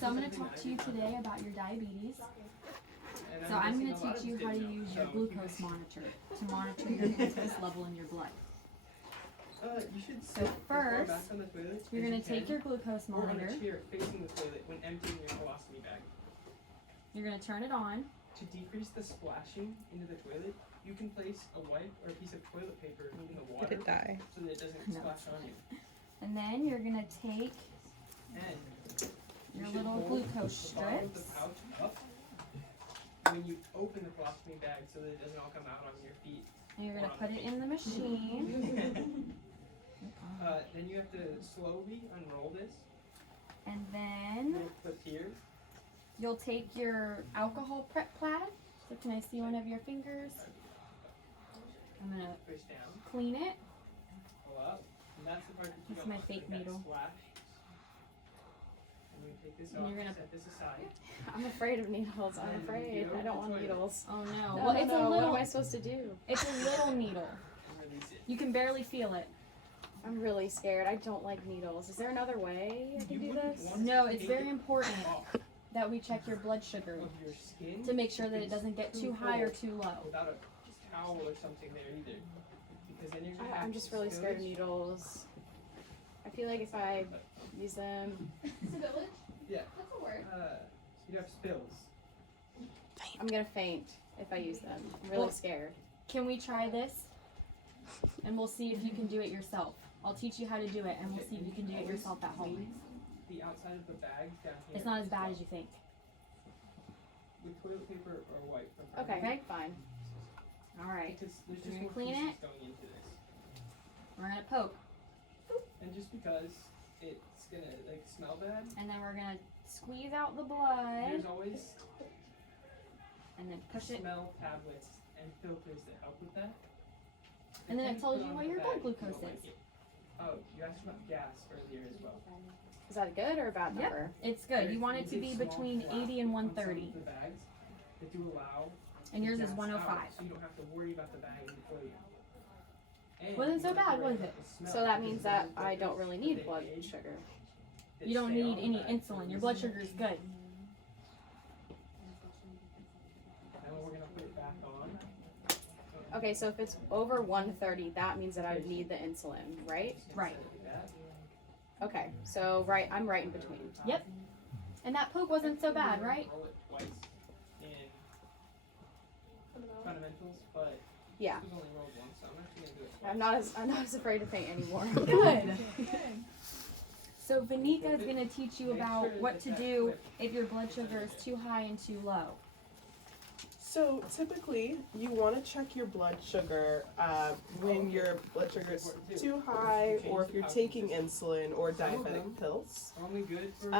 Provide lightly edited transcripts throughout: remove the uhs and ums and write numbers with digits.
So I'm going to talk to you today about your diabetes. So I'm going to teach you how to use your glucose monitor to monitor your glucose level in your blood. So first, you're going to take your glucose monitor. Facing the toilet when emptying your colostomy bag. You're going to turn it on. To decrease the splashing into the toilet, you can place a wipe or a piece of toilet paper in the water Did it die? so that it doesn't splash on you. And then you're going to take And your you should little hold glucose the bottom of the strips. pouch up when you open the colostomy bag so that it doesn't all come out on your feet. And you're going to put it in the machine. Then you have to slowly unroll this. And then Clip here. you'll take your alcohol prep pad. So can I see one of your fingers? I'm going to Push down. clean it. Pull up. And that's the part that you That's don't my want fake that needle. Splash. And we take this And off. you're gonna- Set this aside. I'm afraid of needles. I'm afraid. I don't want needles. Oh no. No, Well, no, it's no. a What little. am I supposed to do? It's a little needle. And release it. You can barely feel it. I'm really scared. I don't like needles. Is there another way I can do this? No, it's very important that we check your blood sugar Of your skin to make sure that it doesn't get too high or too low. without a towel or something there either. Because then you're gonna have I'm just really scared of needles. I feel like if I use them, Spillage? Yeah. That's a word. You have spills. I'm gonna faint if I use them. I'm really Well- scared. Can we try this? And we'll see if you can do it yourself. I'll teach you how to do it and we'll see if you can do it yourself at home. The outside of the bag down here. It's not as bad as you think. With toilet paper or wipe. Okay, fine. Alright. Because there's just You're gonna more clean pieces it? going into this. We're gonna poke. And just because it's gonna like smell bad, And then we're gonna squeeze out the blood. there's always And then push it. smell tablets and filters that help with that. And then it If tells put you on what the your bag, blood you glucose don't like is. it. Oh, you asked about gas earlier as well. Is that a good or a bad Yep. number? It's good. You want it to There's be a small between flap 80 and on some of 130. the bags that do allow And yours is gas 105. out, so you don't have to worry about the bag before you. And Wasn't so you don't have bad, to worry was about it? the smell So that because means of that the I don't filters really that need they blood made sugar. that You don't stay need on any the bag for insulin. Your a blood reason. sugar is good. And we're gonna put it back on. Okay, so if it's over 130, that means that I would need the insulin, right? Just Right. like that. Okay, so I'm right in between. Yep. And that poke wasn't so bad, right? Roll it twice in fundamentals, but Yeah, we've only rolled once, so I'm actually gonna do it twice. I'm not as afraid to faint anymore. Good. So Vanika is going to teach you about what to do if your blood sugar is too high and too low. So typically, you want to check your blood sugar when your blood sugar is too high, or if you're taking insulin or diabetic pills, Only good for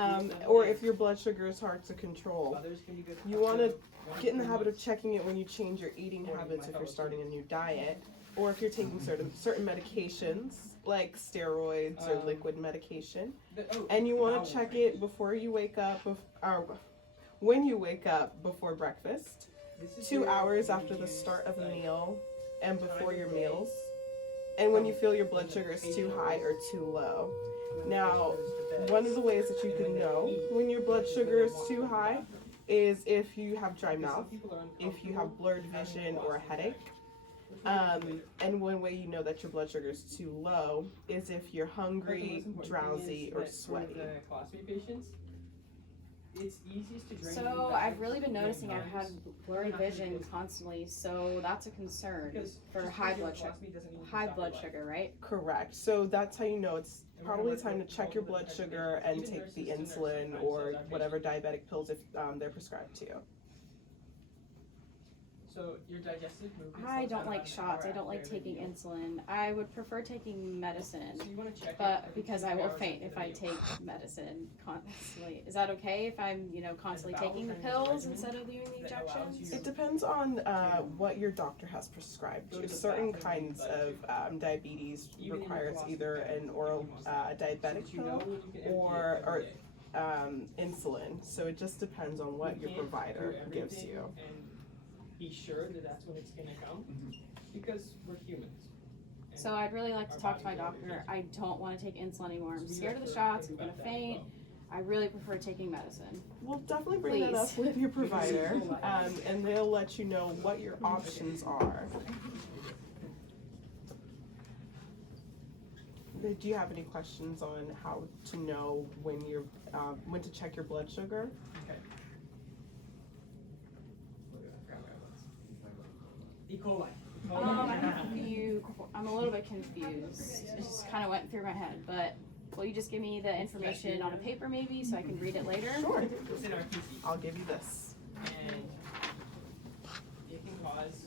or if your blood sugar is hard to control. others can be good for You want to one get in the to habit of months. checking it when you change your eating habits if you're starting a new diet, or if you're taking certain medications like steroids or liquid medication. And you want to check it before you wake up, when you wake up before breakfast, 2 hours after the start of the meal, and before your meals, and when you feel your blood sugar is too high or too low. Now, one of the ways that you can know when your blood sugar is too high is if you have dry mouth, if you have blurred vision or a headache. And one way you know that your blood sugar is too low is if you're hungry, drowsy, or sweaty. Colostomy patients, it's easiest to drain. So I've really been noticing I've had blurry vision constantly, so that's a concern for high blood sugar, right? Correct. So that's how you know it's probably time to check your blood sugar and take the insulin or whatever diabetic pills if they're prescribed to you. So your digestive movement. I don't like shots. I don't like taking insulin. I would prefer taking medicine, So you want to check but because I will faint if I take medicine constantly. Is that okay if I'm, constantly taking the pills instead of doing the injections? It depends on what your doctor has prescribed you. Certain kinds of diabetes requires either an oral diabetic pill or insulin. So it just depends on what your provider gives you. Be sure that that's when it's gonna come, because we're humans. So I'd really like to talk to my doctor. I don't want to take insulin anymore. I'm scared of the shots. I'm gonna faint. I really prefer taking medicine. We'll definitely bring that up Please. with your provider, and they'll let you know what your options are. Do you have any questions on how to know when when to check your blood sugar? Okay. E. coli. I'm a little bit confused. It just kind of went through my head, but will you just give me the information on a paper maybe so I can read it later? Sure. It's in our PC. I'll give you this. And it can cause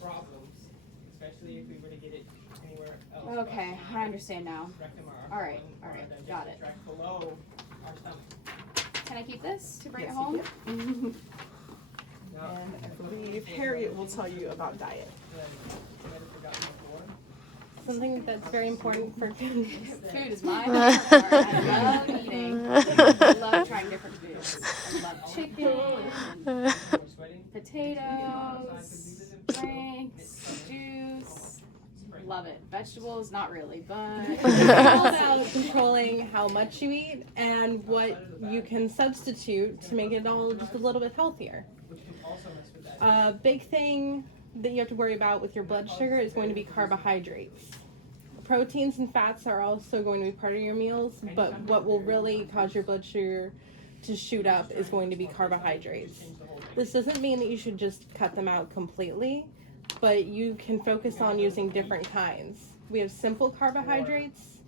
problems, especially if we were to get it anywhere else. Okay, I understand now. Rectum or All right, our got digestive it. tract below our stomach. Can I keep this to bring Yes, it home? you can. Now, And I believe Harriet will tell you about diet. I might have forgotten before. Something that's very important for Food is my favorite part. I love eating. I love trying different foods. I love chicken, and We're sweating. potatoes, drinks, juice. Love it. Vegetables, not really, but It's all about controlling how much you eat and what you can substitute to make it all just a little bit healthier. Which can also mess with that. A big thing that you have to worry about with your blood sugar is going to be carbohydrates. Proteins and fats are also going to be part of your meals, but what will really cause your blood sugar to shoot up is going to be carbohydrates. This doesn't mean that you should just cut them out completely, but you can focus on using different kinds. We have simple carbohydrates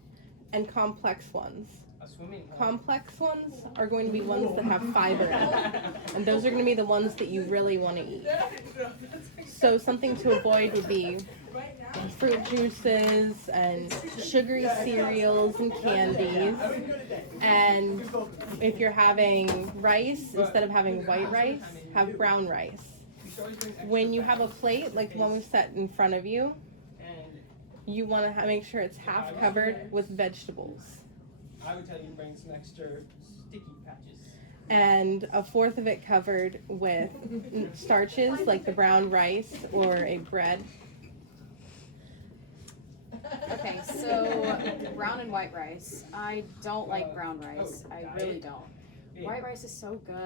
and complex ones. A swimming pool. Complex ones are going to be ones that have fiber in them, and those are going to be the ones that you really want to eat. So something to avoid would be fruit juices and sugary cereals and candies. And if you're having rice, instead of having white rice, have brown rice. You should always bring extra When you have a fat. plate like the one we set in front of you, And you want to make sure it's half covered with vegetables. I would tell you to bring some extra sticky patches. And a fourth of it covered with starches like the brown rice or a bread. okay, so brown and white rice. I don't like brown rice. I really don't. White rice is so good.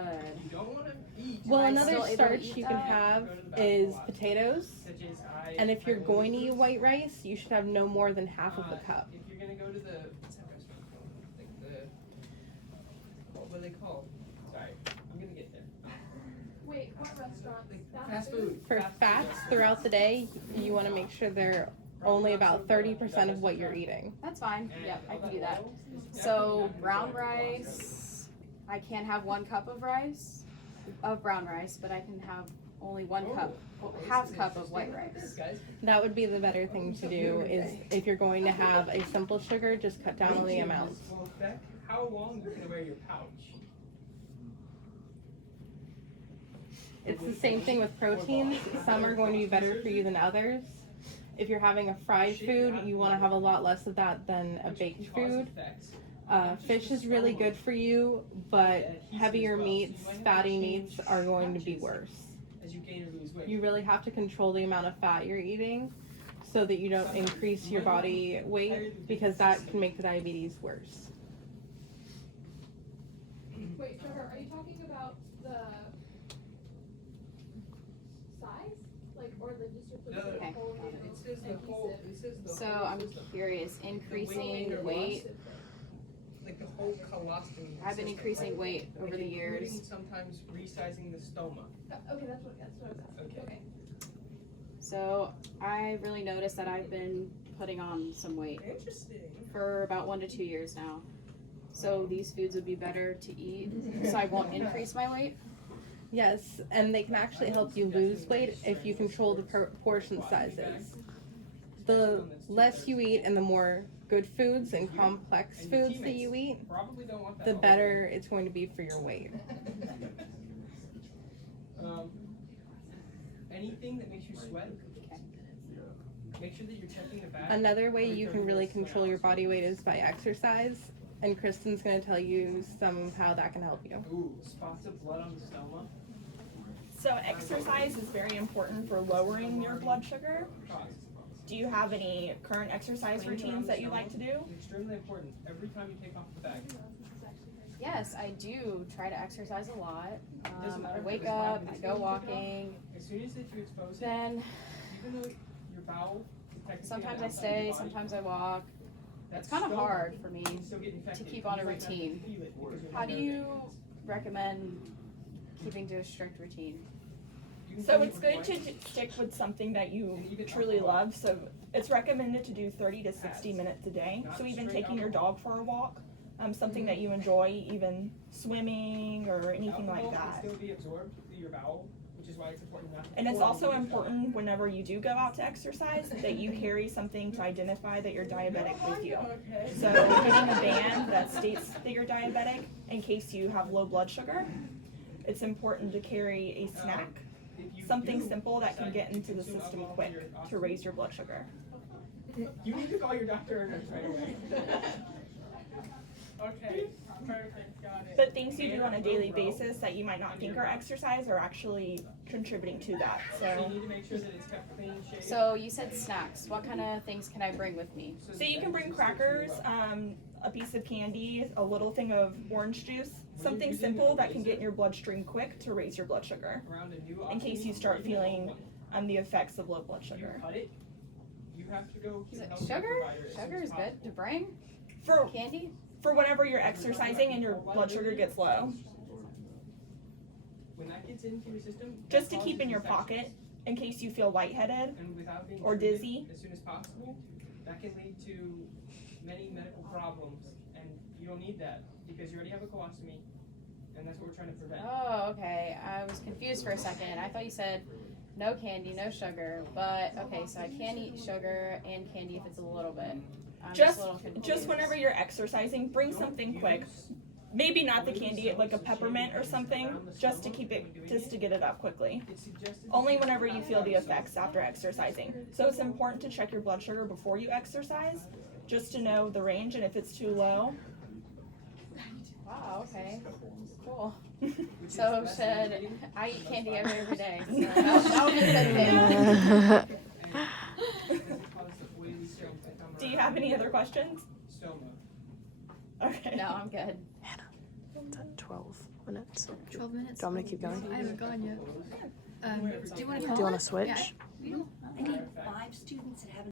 You don't want to eat. Well, I another still able to starch eat you can that? have is potatoes. Such as And if you're going to eat white rice, you should have no more than half of the cup. If you're gonna go to the what's that restaurant called? Like the what are they called? Sorry, I'm gonna get there. Wait, what restaurant? Fast food. For fats throughout the day, you want to make sure they're only about 30% of what you're eating. That's fine. Yep, I can do that. So brown rice. I can't have 1 cup of brown rice, but I can have only 1 cup, half cup of white rice. That would be the better thing to do is if you're going to have a simple sugar, just cut down on the amounts. How long are you gonna wear your pouch? It's the same thing with proteins. Some are going to be better for you than others. If you're having a fried food, you want to have a lot less of that than a baked food. Fish is really good for you, but heavier meats, fatty meats are going to be worse. As you gain or lose weight. You really have to control the amount of fat you're eating so that you don't increase your body weight because that can make the diabetes worse. Wait, Trevor, are you talking about the size? Like, or the just replacing No, the whole It says the whole. It says the So whole. I'm curious, increasing weight. Like the whole colostomy. I've been increasing weight over the Including years. sometimes resizing the stoma. Okay, that's what I was asking. Okay. So I really noticed that I've been putting on some weight Interesting. for about 1 to 2 years now. So these foods would be better to eat so I won't increase my weight. Yes, and they can actually help you lose weight if you control the portion sizes. The less you eat and the more good foods and complex foods that you eat, Probably don't want that. the better it's going to be for your weight. Anything that makes you sweat. Make sure that you're checking the back. Another way you can really control your body weight is by exercise, and Kristen's going to tell you some how that can help you. Ooh, spots of blood on the stoma. So exercise is very important for lowering your blood sugar. Do you have any current exercise routines that you like to do? Extremely important. Every time you take off the bag. Yes, I do try to exercise a lot. Doesn't matter I if wake it's 5 up, I minutes go before you walking, As soon as that you expose it, then even though your bowel is technically sometimes on I the outside of stay, your body, sometimes I walk. that's It's kind of still- hard for me. you can still get infected. keep on You a might not routine. feel it because you're How not do there you yet. recommend keeping to a strict routine? You can So tell it's me good what- to stick with something that you truly love. So it's recommended to do 30 to 60 minutes a day. So even taking your dog for a walk, something that you enjoy, even swimming or anything like Alcohol that. can still be absorbed through your bowel, which is why it's important not to. And it's pour also over your stomach. important whenever you do go out to exercise that you carry something to identify that you're diabetic with you. So getting a band that states that you're diabetic in case you have low blood sugar. It's important to carry a snack, If you something do simple that can decide get to into the consume system alcohol for quick your to oxygen, raise your blood sugar. You need to call your doctor or nurse right away. Okay, perfect, got it. But things you do on a daily basis that you might not think are exercise are actually contributing to that. So you So, need to make sure that it's kept clean, shaved. So you said snacks. What kind of things can I bring with me? so you can bring crackers, a piece of candy, a little thing of orange juice, something simple that can get in your bloodstream quick to raise your blood sugar Around a new in case you oxygen, start or even a feeling long the effects of low blood one. sugar. You cut it, you have to go to Is the it healthcare sugar? provider as soon Sugar as is good possible. to bring. For Candy. whenever you're exercising and your blood sugar gets low, When that gets into your system, that just to keep causes in your infection. pocket in case you feel lightheaded. And without being or treated dizzy. as soon as possible, that can lead to many medical problems, and you don't need that because you already have a colostomy, and that's what we're trying to prevent. Oh, okay. I was confused for a second. I thought you said no candy, no sugar. But okay, so I can eat sugar and candy if it's a little bit. I'm just a little confused. Just whenever you're exercising, bring something quick. Maybe not the candy, like a peppermint or something, just to keep it, just to get it up quickly. It's suggested Only whenever you feel the effects after exercising. So it's important to check your blood sugar before you exercise, just to know the range, and if it's too low. Wow. Okay. Cool. So should I eat candy every day? So that would be a good thing. Do you have any other questions? Stoma. Okay. No, I'm good. It's at 12 minutes. 12 minutes. Do you want me to keep going? I haven't gone yet. Do you want to Do call you want it? to switch? Yeah, I need 5 students that haven't